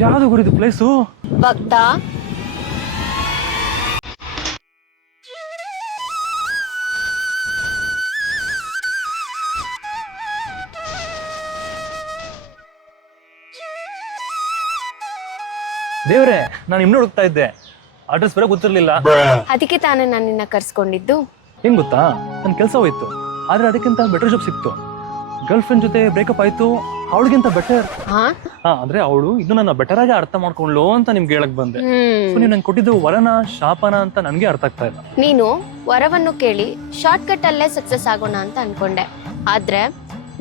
ಯಾವ್ದು ಗುರಿದು ಪ್ಲೇಸು? ಭಕ್ತ ದೇವ್ರೆ, ನಾನು ನಿಮ್ನ ಹುಡುಕ್ತಾ ಇದ್ದೆ. ಅಡ್ರೆಸ್ ಬೇರೆ ಗೊತ್ತಿರ್ಲಿಲ್ಲ. ಅದಕ್ಕೆ ತಾನೇ ನಾನು ನಿನ್ನ ಕರ್ಸ್ಕೊಂಡಿದ್ದು. ಏನ್ ಗೊತ್ತಾ, ನನ್ ಕೆಲಸ ಹೋಯ್ತು, ಆದ್ರೆ ಅದಕ್ಕಿಂತ ಬೆಟರ್ ಜಾಬ್ ಸಿಕ್ತು. ಗರ್ಲ್ ಫ್ರೆಂಡ್ ಜೊತೆ ಬ್ರೇಕಪ್ ಆಯ್ತು, ಅವಳಿಗಿಂತ ಬೆಟರ್. ಅಂದ್ರೆ ಅವಳು ಇನ್ನು ನನ್ನ ಬೆಟರ್ ಆಗಿ ಅರ್ಥ ಮಾಡ್ಕೊಂಡ್ಲು ಅಂತ ನಿಮ್ಗೆ ಹೇಳಕ್ ಬಂದೆ. ನೀವು ನಂಗೆ ಕೊಟ್ಟಿದ್ದು ವರನ ಶಾಪನ ಅಂತ ನನ್ಗೆ ಅರ್ಥ ಆಗ್ತಾ ಇಲ್ಲ. ನೀನು ವರವನ್ನು ಕೇಳಿ ಶಾರ್ಟ್ ಕಟ್ ಅಲ್ಲೇ ಸಕ್ಸಸ್ ಆಗೋಣ ಅಂತ ಅನ್ಕೊಂಡೆ. ಆದ್ರೆ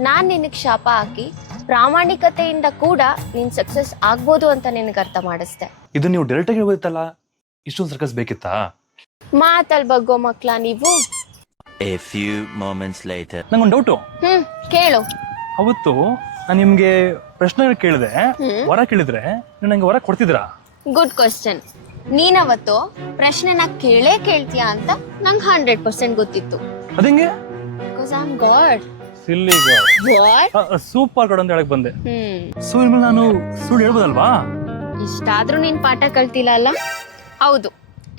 ನಾನ್ ನಿನಗ್ ಶಾಪ ಹಾಕಿ ಪ್ರಾಮಾಣಿಕತೆಯಿಂದ ಕೂಡ ನೀನ್ ಸಕ್ಸಸ್ ಆಗ್ಬೋದು ಅಂತ ನಿನಗೆ ಅರ್ಥ ಮಾಡಿಸ್ದೆ. ಇದು ನೀವು ಡೈರೆಕ್ಟ್ ಆಗಿ ಹೇಳ್ಬೋದಿತ್ತಲ್ಲ, ಇಷ್ಟೊಂದು ಸರ್ಕಸ್ ಬೇಕಿತ್ತಾ? ಮಾತಲ್ ಬಗ್ಗೋ ಮಕ್ಳ ನೀವು. A few moments later. ನಂಗೊಂದು ಡೌಟು. ಕೇಳು. ಅವತ್ತು ನಾನು ನಿಮ್ಗೆ ಪ್ರಶ್ನೆಗಳು ಕೇಳಿದೆ, ವರ ಕೇಳಿದ್ರೆ ನೀವು ನಂಗೆ ವರ ಕೊಡ್ತಿದ್ರಾ? Good question. ನೀನವತ್ತು ಪ್ರಶ್ನೆನ ಕೇಳ್ತೀಯಾ ಅಂತ ನಂಗೆ 100% ಗೊತ್ತಿತ್ತು. ಅದಂಗೆ? Because I am god. Silly god. Super god ಅಂತ ಹೇಳಕ್ ಬಂದೆ. ಸೊ ಇನ್ಮೇಲೆ ನಾನು ಸುಳ್ಳು ಹೇಳ್ಬೋದಲ್ವಾ? ಇಷ್ಟಾದ್ರೂ ನೀನ್ ಪಾಠ ಕಲ್ತಿಲ್ಲ ಅಲ್ಲ? ಹೌದು,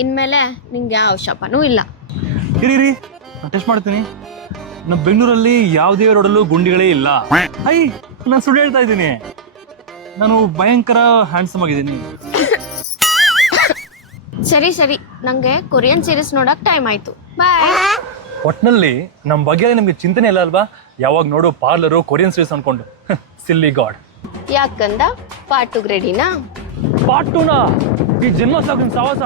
ಇನ್ಮೇಲೆ ನಿಂಗೆ ಯಾವ ಶಾಪನೂ ಇಲ್ಲ. ಇರಿ, ನಾನು ಟೆಸ್ಟ್ ಮಾಡ್ತೀನಿ. ನಮ್ಮ ಬೆಂಗಳೂರಲ್ಲಿ ಯಾವುದೇ ರೋಡಲ್ಲೂ ಗುಂಡಿಗಳೇ ಇಲ್ಲ. ನಾನು ಸುಳ್ಳು ಹೇಳ್ತಾ ಇದ್ದೀನಿ. ನಾನು ಭಯಂಕರ ಹ್ಯಾಂಡ್ಸಮ್ ಆಗಿದ್ದೀನಿ. ಸರಿ, ನಂಗೆ ಕೊರಿಯನ್ ಸೀರೀಸ್ ನೋಡಕ್ ಟೈಮ್ ಆಯ್ತು. ಬಾಯ್. ಒಟ್ನಲ್ಲಿ ನಮ್ಮ ಬಗ್ಗೆ ನಿಮ್ಗೆ ಚಿಂತನೆ ಇಲ್ಲ ಅಲ್ವಾ? ಯಾವಾಗ ನೋಡು ಪಾರ್ಲರು, ಕೊರಿಯನ್ ಸೀರೀಸ್ ಅನ್ಕೊಂಡು. ಸಿಲ್ಲಿ ಗಾಡ್. ಯಾಕಂದ ಪಾರ್ಟ್ 2 ರೆಡಿನಾ? ಪಾರ್ಟ್ 2ನಾ? ಈ ಜನ್ಮ ಸಾಕಿನ ಸಾವಾಸ